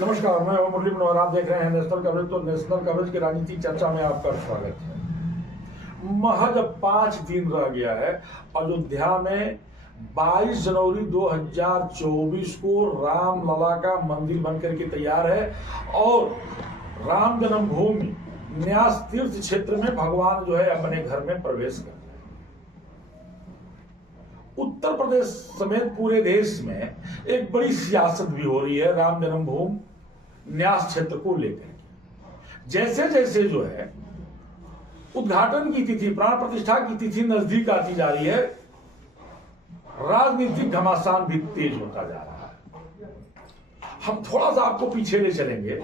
नमस्कार, मैं मुरली मनोहर, आप देख रहे हैं नेशनल कवरेज। तो नेशनल कवरेज की राजनीतिक चर्चा में आपका स्वागत है। महज 5 दिन रह गया है अयोध्या में 22 जनवरी 2024 को रामलला का मंदिर बनकर के तैयार है और राम जन्मभूमि न्यास तीर्थ क्षेत्र में भगवान जो है अपने घर में प्रवेश कर रहे हैं। उत्तर प्रदेश समेत पूरे देश में एक बड़ी सियासत भी हो रही है राम जन्मभूमि न्यास क्षेत्र को लेकर। जैसे जैसे जो है उद्घाटन की तिथि, प्राण प्रतिष्ठा की तिथि नजदीक आती जा रही है, राजनीतिक घमासान भी तेज होता जा रहा है। हम थोड़ा सा आपको पीछे ले चलेंगे।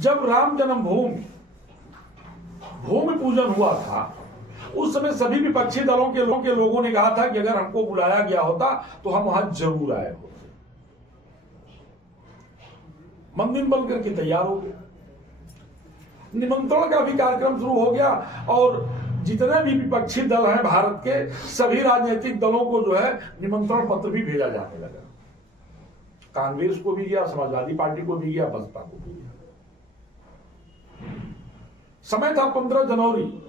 जब राम जन्मभूमि भूमि पूजन हुआ था, उस समय सभी विपक्षी दलों के लोगों ने कहा था कि अगर हमको बुलाया गया होता तो हम वहां जरूर आए होते। मंदिर बनकर के तैयार हो गए, निमंत्रण का भी कार्यक्रम शुरू हो गया और जितने भी विपक्षी दल हैं भारत के, सभी राजनीतिक दलों को जो है निमंत्रण पत्र भी भेजा जाने लगा। कांग्रेस को भी गया, समाजवादी पार्टी को भी गया, बसपा को भी गया। समय था 15 जनवरी,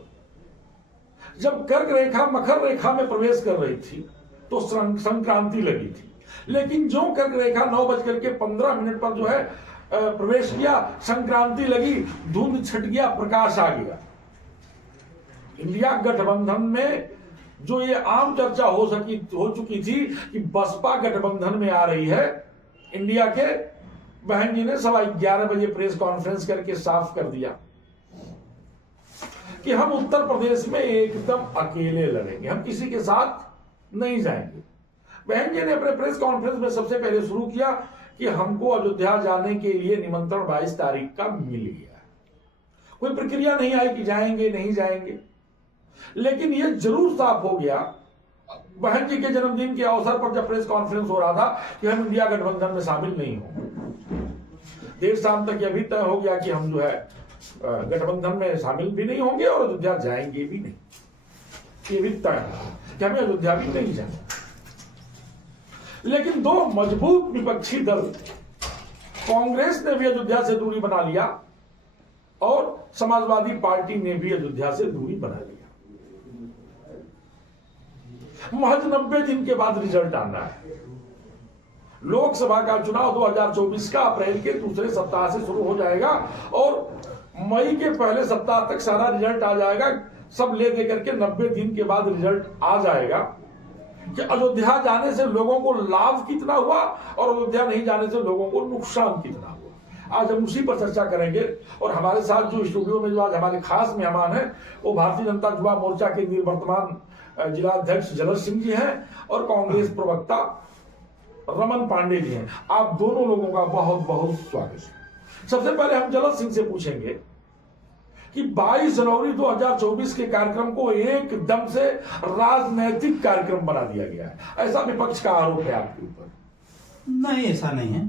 जब कर्क रेखा मकर रेखा में प्रवेश कर रही थी तो संक्रांति लगी थी। लेकिन जो कर्क रेखा 9:15 पर जो है प्रवेश किया, संक्रांति लगी, धुंध छट गया, प्रकाश आ गया। इंडिया गठबंधन में जो ये आम चर्चा हो चुकी थी कि बसपा गठबंधन में आ रही है, इंडिया के बहन जी ने 11:15 बजे प्रेस कॉन्फ्रेंस करके साफ कर दिया कि हम उत्तर प्रदेश में एकदम अकेले लड़ेंगे, हम किसी के साथ नहीं जाएंगे। बहन जी ने अपने प्रेस कॉन्फ्रेंस में सबसे पहले शुरू किया कि हमको अयोध्या जाने के लिए निमंत्रण 22 तारीख का मिल गया। कोई प्रक्रिया नहीं आई कि जाएंगे नहीं जाएंगे, लेकिन यह जरूर साफ हो गया बहन जी के जन्मदिन के अवसर पर जब प्रेस कॉन्फ्रेंस हो रहा था कि हम इंडिया गठबंधन में शामिल नहीं होंगे। देर शाम तक यह भी तय हो गया कि हम जो है गठबंधन में शामिल भी नहीं होंगे और अयोध्या जाएंगे भी नहीं। ये भी तय है कि हमें अयोध्या भी नहीं जाना। लेकिन दो मजबूत विपक्षी दल, कांग्रेस ने भी अयोध्या से दूरी बना लिया और समाजवादी पार्टी ने भी अयोध्या से दूरी बना लिया। महज 90 दिन के बाद रिजल्ट आना है। लोकसभा का चुनाव 2024 का अप्रैल के दूसरे सप्ताह से शुरू हो जाएगा और मई के पहले सप्ताह तक सारा रिजल्ट आ जाएगा। सब ले दे करके 90 दिन के बाद रिजल्ट आ जाएगा कि अयोध्या जाने से लोगों को लाभ कितना हुआ और अयोध्या नहीं जाने से लोगों को नुकसान कितना हुआ। आज हम उसी पर चर्चा करेंगे और हमारे साथ जो स्टूडियो में जो आज हमारे खास मेहमान हैं वो भारतीय जनता युवा मोर्चा के निवर्तमान जिला अध्यक्ष जलज सिंह जी हैं और कांग्रेस प्रवक्ता रमन पांडे जी हैं। आप दोनों लोगों का बहुत बहुत स्वागत है। सबसे पहले हम जलज सिंह से पूछेंगे कि 22 जनवरी 2024 के कार्यक्रम को एकदम से राजनीतिक कार्यक्रम बना दिया गया है, ऐसा विपक्ष का आरोप है आपके ऊपर। नहीं, ऐसा नहीं है।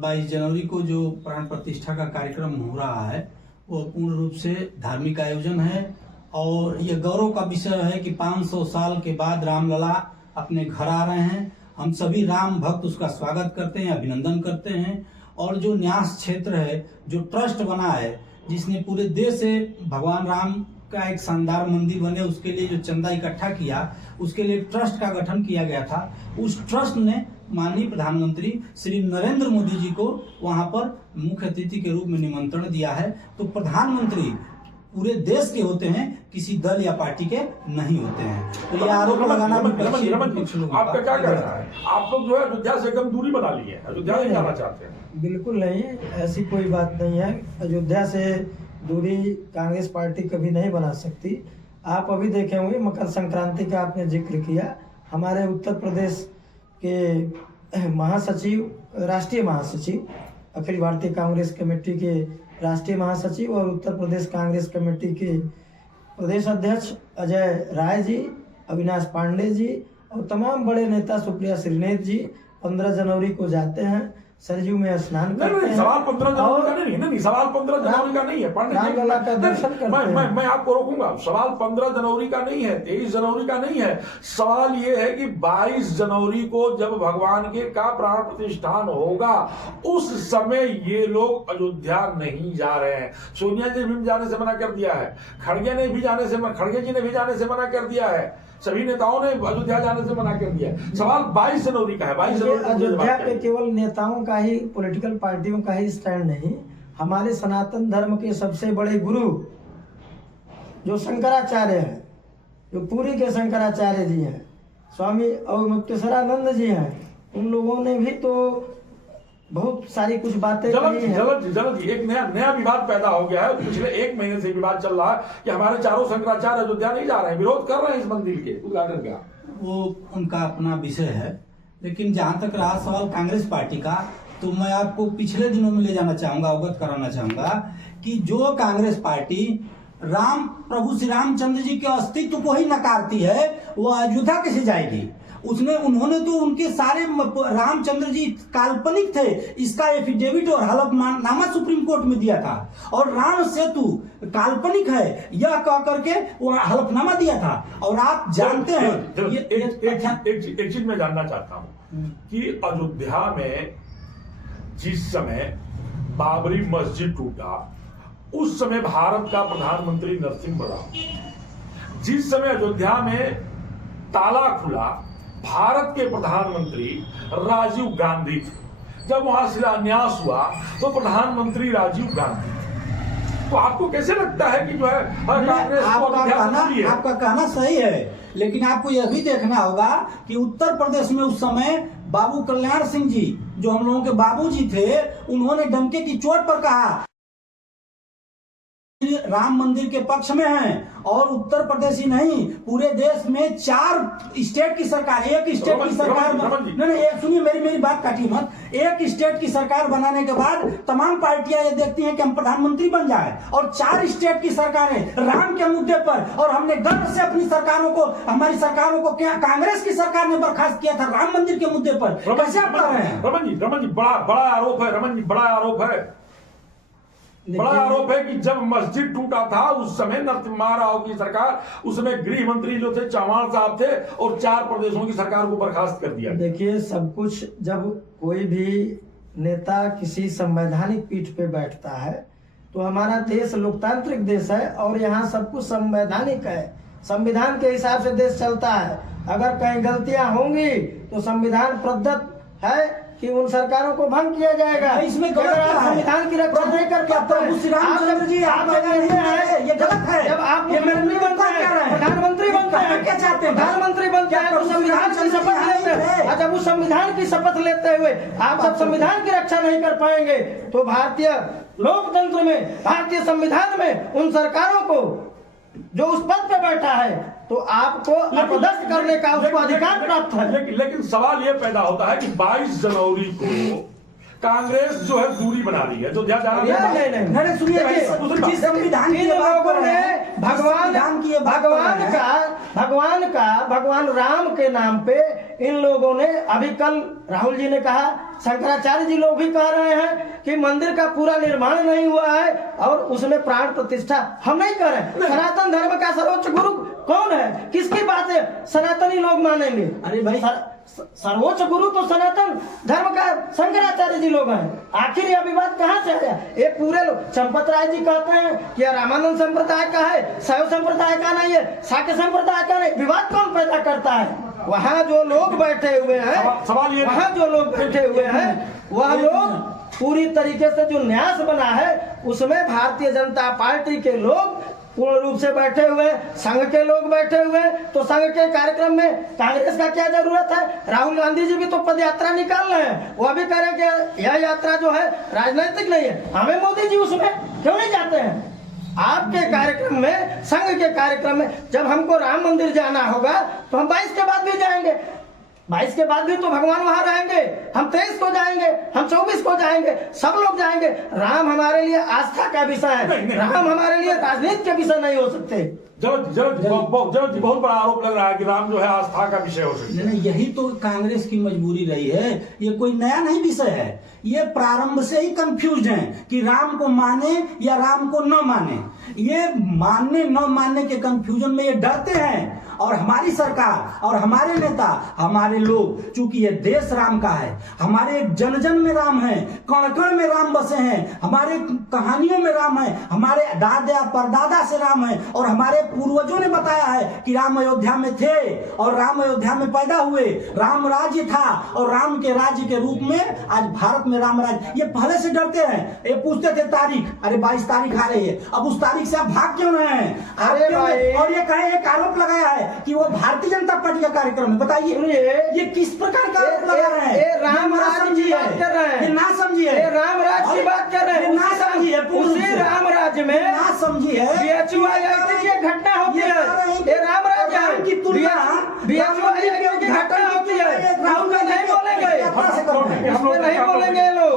22 जनवरी को जो प्राण प्रतिष्ठा का कार्यक्रम हो रहा है वो पूर्ण रूप से धार्मिक आयोजन है और यह गौरव का विषय है कि 500 साल के बाद रामलला अपने घर आ रहे हैं। हम सभी राम भक्त उसका स्वागत करते हैं, अभिनंदन करते हैं। और जो न्यास क्षेत्र है, जो ट्रस्ट बना है, जिसने पूरे देश से भगवान राम का एक शानदार मंदिर बने उसके लिए जो चंदा इकट्ठा किया, उसके लिए ट्रस्ट का गठन किया गया था। उस ट्रस्ट ने माननीय प्रधानमंत्री श्री नरेंद्र मोदी जी को वहां पर मुख्य अतिथि के रूप में निमंत्रण दिया है। तो प्रधानमंत्री पूरे देश के होते हैं, किसी दल या पार्टी के नहीं होते हैं। तो ये आरोप लगाना आपका क्या कहना है? आप लोग जो है अयोध्या से एकदम दूरी बना ली है, अयोध्या नहीं जाना चाहते हैं? बिल्कुल नहीं, ऐसी कोई बात नहीं है। अयोध्या से दूरी कांग्रेस पार्टी कभी नहीं बना सकती। आप अभी देखे होंगे मकर संक्रांति का आपने जिक्र किया, हमारे उत्तर प्रदेश के महासचिव, राष्ट्रीय महासचिव, अखिल भारतीय कांग्रेस कमेटी के राष्ट्रीय महासचिव और उत्तर प्रदेश कांग्रेस कमेटी के प्रदेश अध्यक्ष अजय राय जी, अविनाश पांडे जी और तमाम बड़े नेता सुप्रिया श्रीनेत जी 15 जनवरी को जाते हैं। सरयू में स्नान करते नहीं, हैं। सवाल 15 जनवरी और का नहीं, सवाल 15 जनवरी का नहीं है पंडित जी। रामलला का दर्शन करते हैं। मैं आपको रोकूंगा, सवाल 15 जनवरी का नहीं है, 23 जनवरी का नहीं है। सवाल ये है कि 22 जनवरी को जब भगवान के का प्राण प्रतिष्ठान होगा उस समय ये लोग अयोध्या नहीं जा रहे हैं। सोनिया जी भी जाने से मना कर दिया है, खड़गे जी ने भी जाने से मना कर दिया है, सभी नेताओं ने अयोध्या जाने से मना कर दिया है। सवाल 22 जनवरी का है। 22 जनवरी अयोध्या पे केवल नेताओं का ही, पॉलिटिकल पार्टियों का ही स्टैंड नहीं, हमारे सनातन धर्म के सबसे बड़े गुरु जो शंकराचार्य हैं, जो पुरी के शंकराचार्य जी हैं, स्वामी अवमुक्तेश्वरानंद जी हैं, उन लोगों ने भी तो बहुत सारी कुछ बातें कही हैं। जलद जी एक नया विवाद पैदा हो गया है। पिछले 1 महीने से विवाद चल रहा है कि हमारे चारों शंकराचार्य अयोध्या नहीं जा रहे हैं, विरोध कर रहे हैं इस मंदिर के उद्घाटन का। वो उनका अपना विषय है, लेकिन जहां तक रहा सवाल कांग्रेस पार्टी का, तो मैं आपको पिछले दिनों में ले जाना चाहूंगा, अवगत कराना चाहूंगा कि जो कांग्रेस पार्टी प्रभु श्री रामचंद्र जी के अस्तित्व को ही नकारती है, वो अयोध्या कैसे जाएगी? उन्होंने तो उनके सारे रामचंद्र जी काल्पनिक थे, इसका एफिडेविट और हलफनामा सुप्रीम कोर्ट में दिया था, और राम सेतु काल्पनिक है यह कह करके वो हलफनामा दिया था। और आप जानते हैं एक चीज मैं जानना चाहता हूं कि अयोध्या में जिस समय बाबरी मस्जिद टूटा उस समय भारत का प्रधानमंत्री नरसिम्हा राव, जिस समय अयोध्या में ताला खुला भारत के प्रधानमंत्री राजीव गांधी थे, जब वहां शिलान्यास हुआ तो प्रधानमंत्री राजीव गांधी थे। तो आपको कैसे लगता है कि जो है कांग्रेस आपका कहना सही है, लेकिन आपको यह भी देखना होगा कि उत्तर प्रदेश में उस समय बाबू कल्याण सिंह जी, जो हम लोगों के बाबूजी थे, उन्होंने डंके की चोट पर कहा राम मंदिर के पक्ष में हैं, और उत्तर प्रदेश ही नहीं पूरे देश में 4 स्टेट की सरकार, एक स्टेट की सरकार नहीं, सुनिए मेरी बात काटिए मत। एक स्टेट की सरकार बनाने के बाद तमाम पार्टियां ये देखती हैं कि हम प्रधानमंत्री बन जाए, और 4 स्टेट की सरकारें राम के मुद्दे पर, और हमने गर्व से अपनी सरकारों को, हमारी सरकारों को क्या कांग्रेस की सरकार ने बर्खास्त किया था राम मंदिर के मुद्दे पर। कैसे आप कर रहे हैं? रमन जी बड़ा आरोप है, रमन जी बड़ा आरोप है कि जब मस्जिद टूटा था उस समय नरसिम्हा राव की सरकार, उसमें गृह मंत्री जो थे चौहान साहब थे, और 4 प्रदेशों की सरकार को बर्खास्त कर दिया। देखिए, सब कुछ जब कोई भी नेता किसी संवैधानिक पीठ पे बैठता है, तो हमारा देश लोकतांत्रिक देश है और यहाँ सब कुछ संवैधानिक है, संविधान के हिसाब से देश चलता है। अगर कहीं गलतियां होंगी तो संविधान प्रदत्त है कि उन सरकारों को भंग किया जाएगा। इसमें संविधान की रक्षा नहीं कर पाते हैं, ये गलत है। जब आप मुख्यमंत्री बनते हैं, प्रधानमंत्री बनते हैं, क्या चाहते हैं? प्रधानमंत्री बनते हैं तो संविधान की शपथ लेते हैं। जब उस संविधान की शपथ लेते हुए आप जब संविधान की रक्षा नहीं कर पाएंगे, तो भारतीय लोकतंत्र में, भारतीय संविधान में उन सरकारों को जो उस पद पे बैठा है, तो आपको अपदस्थ करने का उसको अधिकार प्राप्त है। लेकिन सवाल यह पैदा होता है कि 22 जनवरी को कांग्रेस जो है दूरी बना रही है, तो ध्यान नहीं सुनिए, जिस संविधान के लोगों ने भगवान राम के नाम पे इन लोगों ने, अभी कल राहुल जी ने कहा, शंकराचार्य जी लोग भी कह रहे हैं कि मंदिर का पूरा निर्माण नहीं हुआ है और उसमें प्राण प्रतिष्ठा हम नहीं कर रहे। सनातन धर्म का सर्वोच्च गुरु कौन है? किसकी बातें सनातनी लोग मानेंगे? अरे भाई, सर्वोच्च गुरु तो सनातन धर्म का शंकराचार्य जी लोग हैं। आखिर यह विवाद कहाँ से आया? ये पूरे लोग, चंपत राय जी कहते हैं कि रामानंद संप्रदाय का है, शैव संप्रदाय का नहीं है, शाक्य संप्रदाय का नहीं। विवाद कौन पैदा करता है? वहाँ जो लोग बैठे हुए हैं, वह लोग पूरी तरीके से जो न्यास बना है उसमें भारतीय जनता पार्टी के लोग पूर्ण रूप से बैठे हुए, संघ के लोग बैठे हुए। तो संघ के कार्यक्रम में कांग्रेस का क्या जरूरत है? राहुल गांधी जी भी तो पद यात्रा निकाल रहे हैं, वो भी कह रहे हैं कि यह यात्रा जो है राजनीतिक नहीं है, हमें मोदी जी उसमें क्यों नहीं जाते हैं? आपके कार्यक्रम में, संघ के कार्यक्रम में, जब हमको राम मंदिर जाना होगा तो हम 22 के बाद भी जाएंगे, 22 के बाद भी तो भगवान वहां रहेंगे। हम 23 को जाएंगे, हम 24 को जाएंगे, सब लोग जाएंगे। राम हमारे लिए आस्था का विषय है, राम हमारे लिए राजनीति के विषय नहीं हो सकते। बहुत बड़ा आरोप लग रहा है कि राम जो है आस्था का विषय हो सकता है। नहीं, यही तो कांग्रेस की मजबूरी रही है। ये कोई नया नहीं विषय है, ये प्रारंभ से ही कंफ्यूज हैं कि राम को माने या राम को न माने। ये मानने न मानने के कंफ्यूजन में ये डरते हैं। और हमारी सरकार और हमारे नेता, हमारे लोग, चूंकि ये देश राम का है, हमारे जन जन में राम है, कण कण में राम बसे हैं, हमारे कहानियों में राम है, हमारे दादा परदादा से राम है, और हमारे पूर्वजों ने बताया है कि राम अयोध्या में थे और राम अयोध्या में पैदा हुए, राम राज्य था और राम के राज्य के रूप में आज भारत में राम राज्य। ये पहले से डरते हैं। ये पूछते थे तारीख, अरे 22 तारीख आ रही है, अब उस तारीख से आप भाग क्यों रहे हैं? अरे भाई, और ये कहे, एक आरोप लगाया है कि वो भारतीय जनता पार्टी का कार्यक्रम है। बताइए ये किस प्रकार का आरोप लगा रहे हैं? राम राज की बात कर रहे हैं, ये ना समझिए, राम राज की बात कर रहे हैं, ना समझिए, उसी राम राज्य में ना समझिए की घटना होती है। ये राम राज्य है की तुलना की घटना होती है। राहुल में नहीं बोलेंगे, इसमें नहीं बोलेंगे लोग।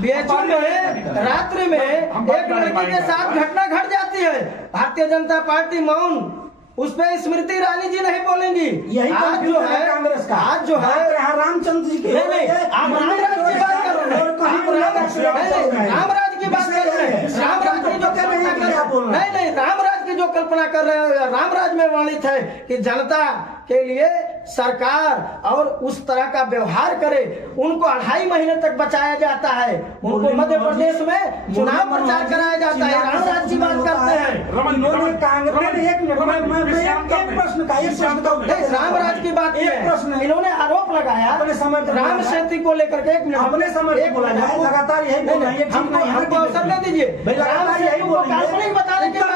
बीएचयू में रात्रि में एक लड़की के साथ घटना घट जाती है, भारतीय जनता पार्टी मौन, उस पे स्मृति ईरानी जी नहीं बोलेंगी। यही आज जो है कांग्रेस का, आज जो है रामचंद्र जी की, नहीं आप रामराज की बात कर रहे हैं, रामराज की बात कर रहे हैं, रामराज की जो कल्पना कर रहे हैं, नहीं रामराज की जो कल्पना कर रहे हैं, रामराज में वर्णित है कि जनता के लिए सरकार और उस तरह का व्यवहार करे, उनको 2.5 महीने तक बचाया जाता है, उनको मध्य प्रदेश में चुनाव प्रचार कराया जाता है। रामराज की बात करते हैं, इन्होंने कांग्रेस ने एक प्रश्न का रामराज की बात है। इन्होंने आरोप लगाया राम सेतु को लेकर के, एक मिनट अपने समय बोला जाए, लगातार यही बोल रहे हैं, हमको अवसर दे दीजिए। राम सेतु को काल्पनिक बताने के बाद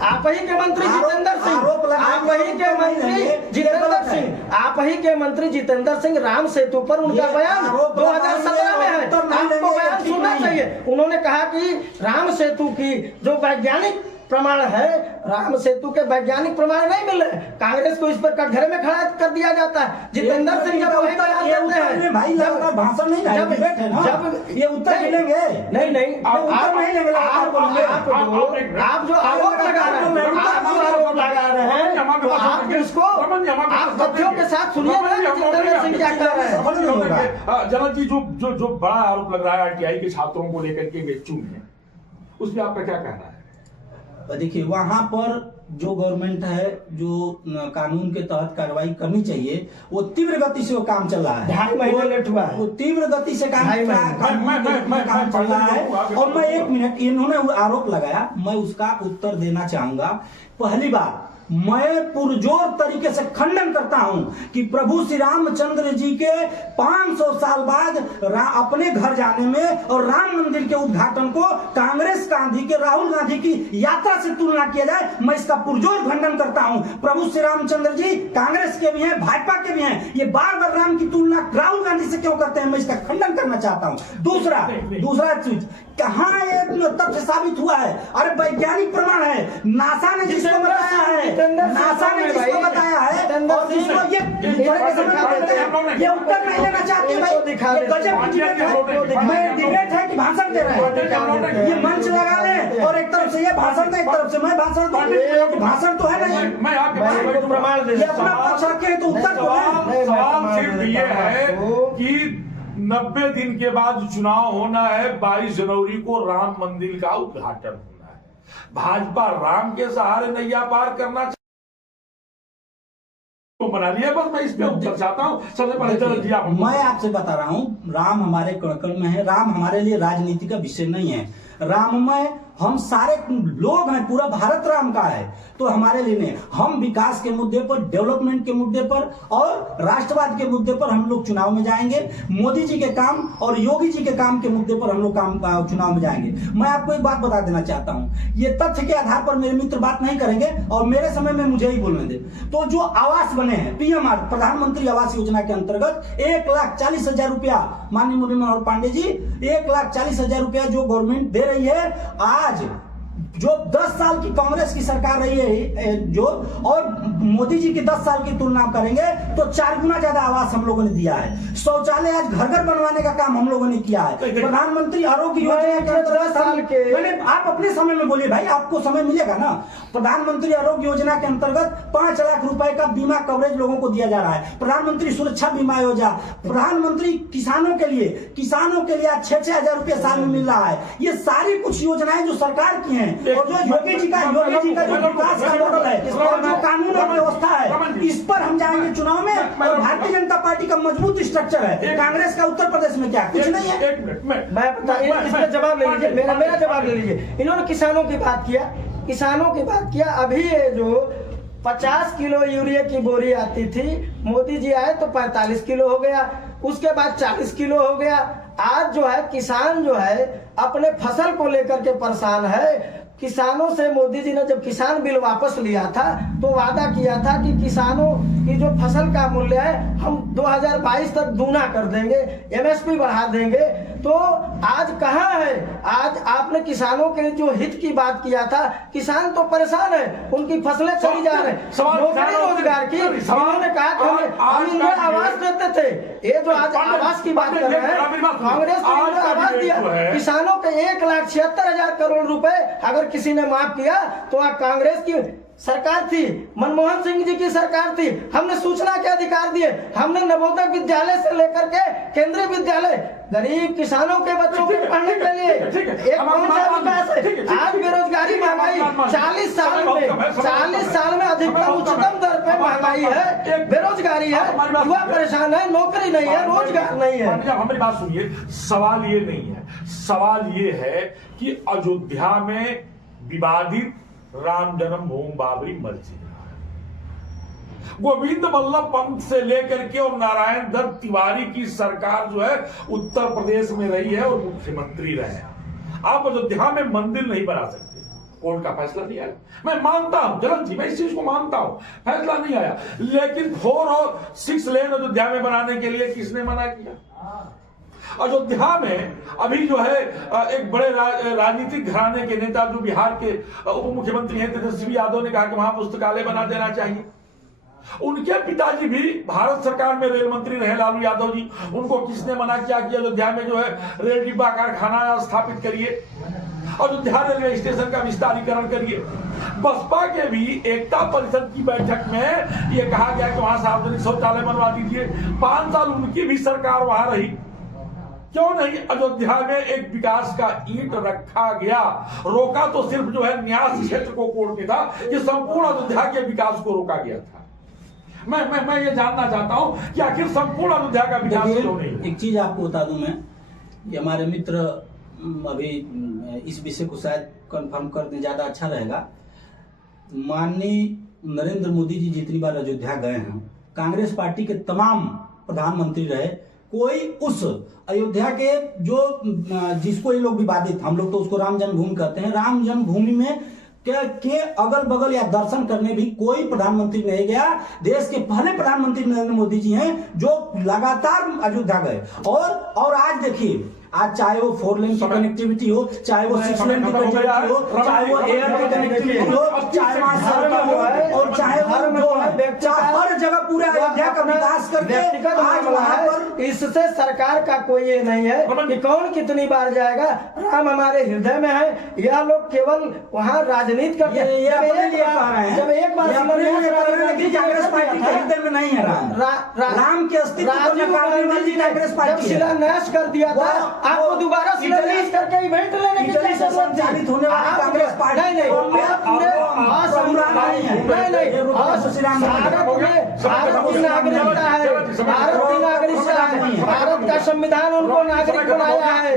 आप ही के मंत्री जितेंद्र सिंह, आप ही के मंत्री जितेंद्र सिंह, आप ही के मंत्री जितेंद्र सिंह राम सेतु पर उनका बयान 2017 में है, आपको बयान सुनना चाहिए। उन्होंने कहा कि राम सेतु की जो वैज्ञानिक प्रमाण है, राम सेतु के वैज्ञानिक प्रमाण नहीं मिल रहे, कांग्रेस को इस पर कटघरे में खड़ा कर दिया जाता है। जितेंद्र सिंह जब वही बयान देते हैं, भाई लगातार भाषण नहीं, जब ये उत्तर मिलेंगे, नहीं आप नहीं लेंगे, आप जो आरोप लगा रहे हैं, तो आप इसको आप तथ्यों के साथ सुनिए ना, जितेंद्र सिंह क्या कर रहे हैं। जनक जी, जो बड़ा आरोप लग रहा है आरटीआई के छात्रों को लेकर के बेचू में, उस पर आपका क्या कहना है? देखिए, वहां पर जो गवर्नमेंट है, जो कानून के तहत कार्रवाई करनी चाहिए, वो तीव्र गति से वो काम चल रहा है। 2.5 महीने लेट हुआ है, वो तीव्र गति से काम चल रहा है। और मैं 1 मिनट, इन्होंने आरोप लगाया, मैं उसका उत्तर देना चाहूंगा। पहली बात, मैं पुरजोर तरीके से खंडन करता हूं कि प्रभु श्री रामचंद्र जी के 500 साल बाद अपने घर जाने में और राम मंदिर के उद्घाटन को कांग्रेस गांधी के, राहुल गांधी की यात्रा से तुलना किया जाए, मैं इसका पुरजोर खंडन करता हूं। प्रभु श्री रामचंद्र जी कांग्रेस के भी हैं, भाजपा के भी हैं, ये बार बार राम की तुलना राहुल गांधी से क्यों करते हैं, मैं इसका खंडन करना चाहता हूं। दूसरा चीज, कहां ये तथ्य साबित हुआ है? अरे वैज्ञानिक प्रमाण है, नासा ने जिसको बताया है, नासा ने जिसको बताया है, और जिसको ये उत्तर नहीं लेना चाहते भाई, ये गजब की डिबेट है। मैं डिबेट है कि भाषण दे रहे हैं, ये मंच लगा रहे और एक तरफ से ये भाषण दे, एक तरफ से मैं भाषण दूं, भाषण तो है नहीं, मैं आपके प्रमाण दे, ये अपना पक्ष रखे तो उत्तर तो है। सवाल सिर्फ ये है कि 90 दिन के बाद चुनाव होना है, 22 जनवरी को राम मंदिर का उद्घाटन होना है, भाजपा राम के सहारे नैया पार करना तो बना लिया। बस मैं इस पे उत्तर चाहता हूं। सबसे पहले मैं आपसे बता रहा हूं, राम हमारे कण में है, राम हमारे लिए राजनीति का विषय नहीं है। राममय हम सारे लोग हैं, पूरा भारत राम का है, तो हमारे लिए नहीं। हम विकास के मुद्दे पर, डेवलपमेंट के मुद्दे पर और राष्ट्रवाद के मुद्दे पर हम लोग चुनाव में जाएंगे। मोदी जी के काम और योगी जी के काम के मुद्दे पर हम लोग चुनाव में जाएंगे। मैं आपको एक बात बता देना चाहता हूं, ये तथ्य के आधार पर मेरे मित्र बात नहीं करेंगे और मेरे समय में मुझे ही बोलने दे। तो जो आवास बने हैं, पीएमआर प्रधानमंत्री आवास योजना के अंतर्गत 1,40,000 रुपया, माननीय मुरली मनोहर पांडे जी, 1,40,000 रुपया जो गवर्नमेंट दे रही है, आज जो 10 साल की कांग्रेस की सरकार रही है जो, और मोदी जी की 10 साल की तुलना करेंगे तो 4 गुना ज्यादा आवास हम लोगों ने दिया है। शौचालय आज घर घर बनवाने का काम हम लोगों ने किया है। प्रधानमंत्री आरोग्य योजना के अंतर्गत साल के मैंने, आप अपने समय में बोलिए भाई, आपको समय मिलेगा ना। प्रधानमंत्री आरोग्य योजना के अंतर्गत 5 लाख रुपए का बीमा कवरेज लोगों को दिया जा रहा है। प्रधानमंत्री सुरक्षा बीमा योजना, प्रधानमंत्री किसानों के लिए आज 6-6 हजार रुपए साल में मिल रहा है। ये सारी कुछ योजनाएं जो सरकार की हैं, और जो योगी जी का जो विकास का मॉडल है और जो कानून और व्यवस्था है, इस पर हम जाएंगे चुनाव में। और भारतीय जनता पार्टी का मजबूत स्ट्रक्चर है, कांग्रेस का उत्तर प्रदेश में क्या कुछ नहीं है। मैं इसका जवाब ले लीजिए, मेरा जवाब ले लीजिए। इन्होंने किसानों की बात किया। अभी ये जो 50 किलो यूरिया की बोरी आती थी, मोदी जी आए तो 45 किलो हो गया, उसके बाद 40 किलो हो गया। आज जो है किसान जो है अपने फसल को लेकर के परेशान है। किसानों से मोदी जी ने जब किसान बिल वापस लिया था तो वादा किया था कि किसानों की जो फसल का मूल्य है हम 2022 तक दूना कर देंगे, एमएसपी बढ़ा देंगे। तो आज कहाँ है? आज आपने किसानों के जो हित की बात किया था, किसान तो परेशान है, उनकी फसलें चली जा रही हैं। नौकरी रोजगार की इन्होंने कहा कि हम इन्हें आवास देते थे। ये जो आज आवास की बात कर रहे हैं, कांग्रेस ने इन्हें आवास दिया। किसानों के 1,76,000 करोड़ रुपए अगर किसी ने माफ किया तो आप कांग्रेस की सरकार थी, मनमोहन सिंह जी की सरकार थी। हमने सूचना के अधिकार दिए, हमने नवोदय विद्यालय से लेकर के केंद्रीय विद्यालय गरीब किसानों के बच्चों के पढ़ने के लिए एक कौन सा विकास है? आज बेरोजगारी महंगाई 40 साल में अधिकतम उच्चतम दर पे महंगाई है, बेरोजगारी है, युवा परेशान है, नौकरी नहीं है, रोजगार नहीं है। हमारी बात सुनिए, सवाल ये नहीं है, सवाल ये है कि अयोध्या में विवादित राम जन्मभूमि बाबरी मस्जिद, गोविंद बल्लभ पंत से लेकर के और नारायण दत्त तिवारी की सरकार जो है उत्तर प्रदेश में रही है और मुख्यमंत्री रहे। आप अयोध्या में मंदिर नहीं बना सकते, कोर्ट का फैसला नहीं आया। मैं मानता हूं जलन जी, मैं इस चीज को मानता हूं, फैसला नहीं आया, लेकिन 4 और 6 लेन अयोध्या में बनाने के लिए किसने मना किया? अयोध्या में अभी जो है एक बड़े राजनीतिक घराने के नेता जो बिहार के उप मुख्यमंत्री हैं तेजस्वी यादव ने कहा कि वहां पुस्तकालय बना देना चाहिए। उनके पिताजी भी भारत सरकार में रेल मंत्री रहे, लालू यादव जी, उनको किसने मना किया कि अयोध्या में जो है रेल डिब्बा कारखाना स्थापित करिए, अयोध्या रेलवे स्टेशन का विस्तारीकरण करिए। बसपा के भी एकता परिषद की बैठक में यह कहा गया कि वहां सार्वजनिक शौचालय बनवा दीजिए। 5 साल उनकी भी सरकार वहां रही, क्यों नहीं अयोध्या में एक विकास का ईंट रखा गया? रोका तो सिर्फ जो है न्यास क्षेत्र को कोर्ट ने था, कि संपूर्ण अयोध्या के विकास को रोका गया था। मैं ये जानना चाहता हूं कि आखिर संपूर्ण अयोध्या का विकास क्यों नहीं? एक चीज आपको बता दूं मैं, ये हमारे मित्र अभी इस विषय को शायद कंफर्म कर दें, ज्यादा अच्छा रहेगा। माननीय नरेंद्र मोदी जी जितनी बार अयोध्या गए हैं, कांग्रेस पार्टी के तमाम प्रधानमंत्री रहे, कोई उस अयोध्या के जो जिसको ये लोग विवादित, हम लोग तो उसको राम जन्मभूमि कहते हैं, राम जन्मभूमि में के अगल बगल या दर्शन करने भी कोई प्रधानमंत्री नहीं गया। देश के पहले प्रधानमंत्री नरेंद्र मोदी जी हैं जो लगातार अयोध्या गए। और आज देखिए, आज चाहे वो 4 लेन की कनेक्टिविटी हो, चाहे वो 6 लेन की कनेक्टिविटी हो, चाहे वो एयर की कनेक्टिविटी हो, चाहे वहां सड़क हो, और चाहे हर जगह पूरे अयोध्या का विकास करके आज वहां पर, इससे सरकार का कोई ये नहीं है कि कौन कितनी बार जाएगा। राम हमारे हृदय में है, यह लोग केवल वहाँ राजनीति करते हैं। जब एक बार कांग्रेस पार्टी के हृदय में नहीं है राम के अस्तित्व जब शिलान्यास कर दिया था, आपको दोबारा शिलान्यास करके इवेंट लेने की संचालित होने वाली कांग्रेस पार्टी नहीं, भारत की नागरिकता है, भारत की नागरिकता है, भारत का संविधान उनको नागरिक बनाया है,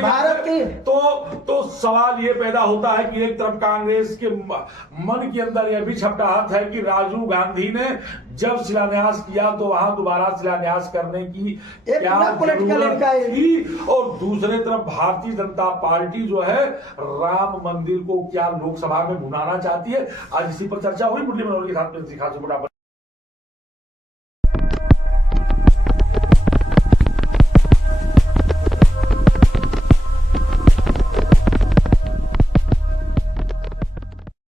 भारत की। तो सवाल ये पैदा होता है कि एक तरफ कांग्रेस के मन के अंदर यह भी छपटाहट है कि राजीव गांधी ने जब शिलान्यास किया तो वहां दोबारा शिलान्यास करने की क्या जरूरत थी, और दूसरे तरफ भारतीय जनता पार्टी जो है राम मंदिर को क्या लोकसभा में भुनाना चाहती है। आज इसी पर चर्चा हुई मुरली मनोहर के साथ में।